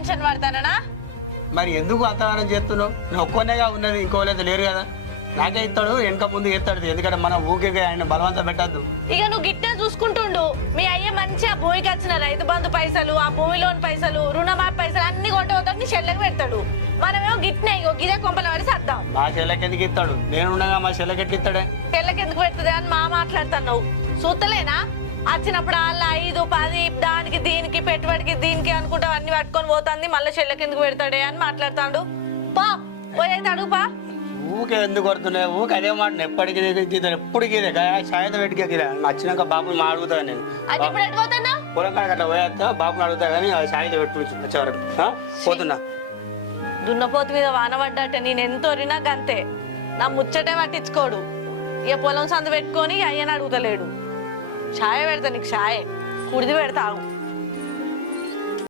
Tension పడతానా? మరి ఎందుకు అంతగానం చేస్తున్నావు? నేను ఒక్కనేగా ఉన్నది, ఇంకోలేదు లేరు కదా. నాకే ఇస్తాడు, వెనక ముందు ఇస్తాడు. ఎందుకంటే మనం ఊకే ఆయన బలవంతం పెట్టద్దు. ఇక నువ్వు గిట్టే చూసుకుంటుండు. మీ అయ్య మంచిగా భూమికి వచ్చిన రైతు బంధు పైసలు, ఆ భూమిలోని పైసలు, రుణమాఫీ పైసలు అన్ని కొట్టబోతాడు, నీ చెల్లెకి పెడతాడు. మనమేమో గిట్నే ఇగో గిదే కొంపల పడి సర్దాం. మా చెల్లెకి ఎందుకు ఇస్తాడు? నేను ఉండగా మా చెల్లెకి ఎట్లా ఇస్తాడే? చెల్లెకి ఎందుకు పెడుతుంది అని మాట్లాడుతున్నావు. చూస్తలేనా వచ్చినప్పుడు వాళ్ళ 5, 10 దానికి దీనికి పెట్టుబడికి దీనికి అనుకుంటా అన్ని పట్టుకొని పోతుంది. మళ్ళీ చెల్లెకి ఎందుకు పెడతాడే అని మాట్లాడుతాడు. పా పోయితే అడుగుపా. ఊకే ఎందుకు కొడుతున్నాయి? ఊకే అదే మాట ఎప్పటికీ ఎప్పటికీ సాయంత్రం పెట్టుకే నచ్చినాక బాబుని మా అడుగుతాను నేను. అది ఇప్పుడు ఎట్టుకోతున్నా పొలం కాడ అట్లా పోయేస్తా, బాబుని అడుగుతా కానీ సాయంత్రం పెట్టు వచ్చే వరకు పోతున్నా. దున్నపోతు మీద వాన పడ్డట్టే నేను ఎంత వరినా గంతే. నా ముచ్చటే పట్టించుకోడు. ఇక పొలం సందు పెట్టుకొని అయ్యని అడుగుతలేడు. ఛాయ పెడతా నీకు, ఛాయ కుడిది పెడతావు.